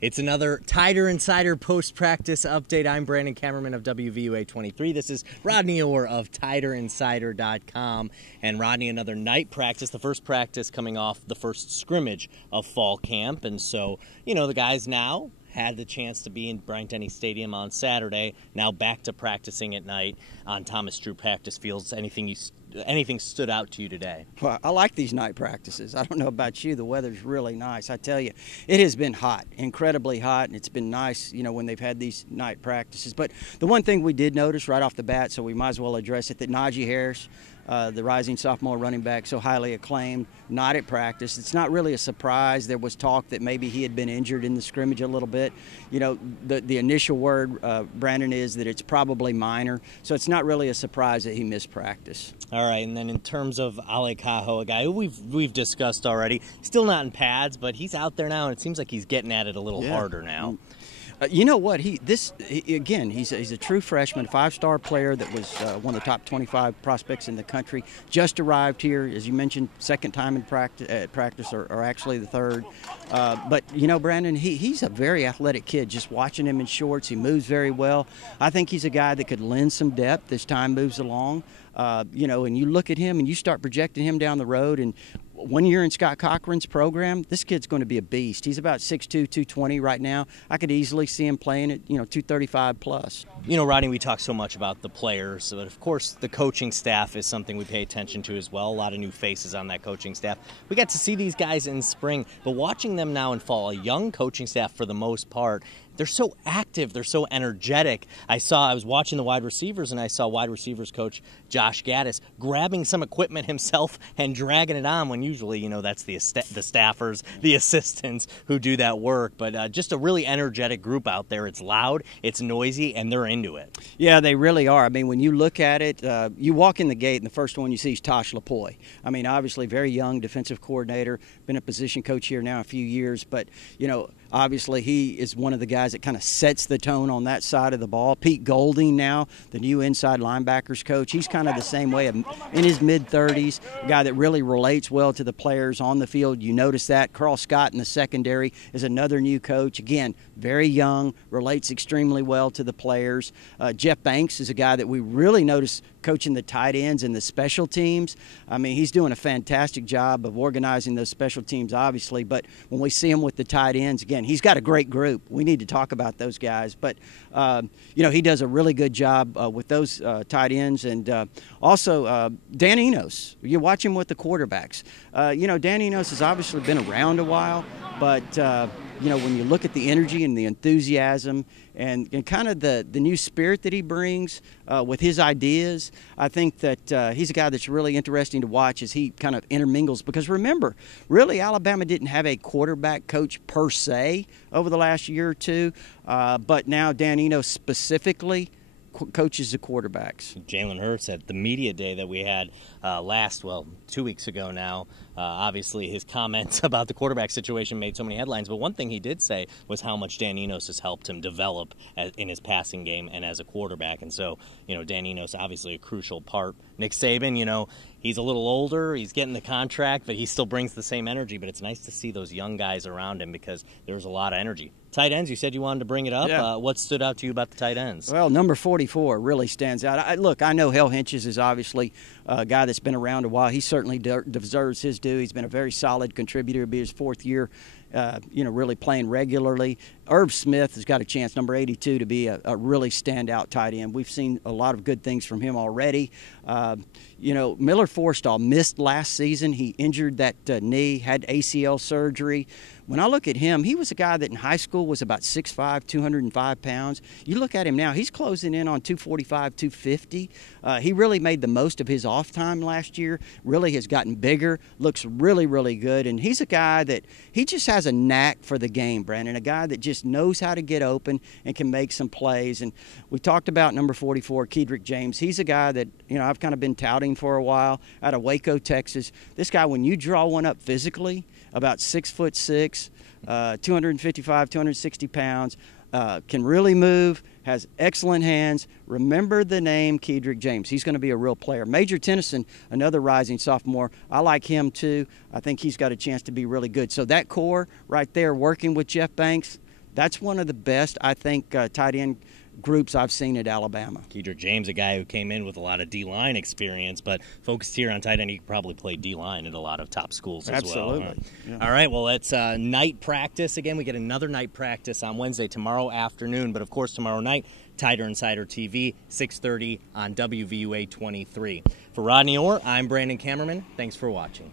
It's another Tider Insider post-practice update. I'm Brandon Kamerman of WVUA 23. This is Rodney Orr of TiderInsider.com. And Rodney, another night practice, the first practice coming off the first scrimmage of fall camp. And so, you know, the guys now had the chance to be in Bryant-Denny Stadium on Saturday, now back to practicing at night on Thomas Drew practice fields. Anything stood out to you today? Well, I like these night practices. I don't know about you. The weather's really nice. I tell you, it has been hot, incredibly hot, and it's been nice, you know, when they've had these night practices. But the one thing we did notice right off the bat, so we might as well address it, that Najee Harris, the rising sophomore running back, so highly acclaimed, not at practice. It's not really a surprise. There was talk that maybe he had been injured in the scrimmage a little bit. You know, the initial word, Brandon, is that it's probably minor, so it's not really a surprise that he missed practice. All right, and then in terms of Ale Cajo, a guy who we've discussed already, still not in pads, but he's out there now, and it seems like he's getting at it a little harder now. You know what? He's a true freshman, five-star player that was one of the top 25 prospects in the country. Just arrived here, as you mentioned, second time in practice, or actually the third. But you know, Brandon, he's a very athletic kid. Just watching him in shorts, he moves very well. I think he's a guy that could lend some depth as time moves along. You know, and you look at him and you start projecting him down the road, and 1 year in Scott Cochran's program, this kid's going to be a beast. He's about 6'2", 220 right now. I could easily see him playing at, 235 plus. You know, Rodney, we talk so much about the players, but of course the coaching staff is something we pay attention to as well. A lot of new faces on that coaching staff. We got to see these guys in spring, but watching them now in fall, a young coaching staff for the most part, they're so active, they're so energetic. I was watching the wide receivers, and I saw wide receivers coach Josh Gaddis grabbing some equipment himself and dragging it on, when usually, you know, that's the staffers, the assistants who do that work. But just a really energetic group out there. It's loud, it's noisy, and they're into it. Yeah, they really are. I mean, when you look at it, you walk in the gate, and the first one you see is Tosh Lapoy. I mean, obviously very young defensive coordinator, been a position coach here now a few years, but, you know, obviously he is one of the guys that kind of sets the tone on that side of the ball. Pete Golding now, the new inside linebackers coach, he's kind of the same way, in his mid-30s, a guy that really relates well to the players on the field. You notice that. Carl Scott in the secondary is another new coach. Again, very young, relates extremely well to the players. Jeff Banks is a guy that we really notice coaching the tight ends and the special teams. I mean, he's doing a fantastic job of organizing those special teams, obviously, but when we see him with the tight ends, again, he's got a great group. We need to talk about those guys, but you know, he does a really good job with those tight ends. And also Dan Enos, you watch him with the quarterbacks. You know, Dan Enos has obviously been around a while, but you know, when you look at the energy and the enthusiasm and kind of the new spirit that he brings with his ideas, I think that he's a guy that's really interesting to watch as he kind of intermingles. Because remember, really, Alabama didn't have a quarterback coach per se over the last year or two, but now Dan Enos specifically coaches the quarterbacks. Jalen Hurts at the media day that we had 2 weeks ago now, obviously his comments about the quarterback situation made so many headlines, but one thing he did say was how much Dan Enos has helped him develop in his passing game and as a quarterback. And so, you know, Dan Enos obviously a crucial part. Nick Saban, you know, he's a little older, he's getting the contract, but he still brings the same energy. But it's nice to see those young guys around him because there's a lot of energy. Tight ends, you said you wanted to bring it up. Yeah. What stood out to you about the tight ends? Well, number 44 really stands out. Look, I know Hell Henches is obviously a guy that's been around a while. He certainly deserves his due. He's been a very solid contributor. It'll be his fourth year, you know, really playing regularly. Irv Smith has got a chance, number 82, to be a really standout tight end. We've seen a lot of good things from him already. You know, Miller Forstall missed last season. He injured that knee, had ACL surgery. When I look at him, he was a guy that in high school was about 6'5", 205 pounds. You look at him now, he's closing in on 245, 250. He really made the most of his off time last year, really has gotten bigger, looks really, really good. And he's a guy that he just has a knack for the game, Brandon, a guy that just knows how to get open and can make some plays. And we talked about number 44, Kedrick James. He's a guy that, you know, I've kind of been touting for a while out of Waco, Texas. This guy, when you draw one up physically, about 6'6", 255, 260 pounds, can really move, has excellent hands. Remember the name Kedrick James. He's going to be a real player. Major Tennyson, another rising sophomore. I like him too. I think he's got a chance to be really good. So that core right there working with Jeff Banks, that's one of the best, I think, tight end groups I've seen at Alabama. Kedrick James, a guy who came in with a lot of D-line experience, but focused here on tight end. He could probably play D-line at a lot of top schools as well. Absolutely. Yeah. All right, well, it's night practice. Again, we get another night practice on Wednesday, tomorrow afternoon. But, of course, tomorrow night, Tiger Insider TV, 6:30 on WVUA 23. For Rodney Orr, I'm Brandon Kamerman. Thanks for watching.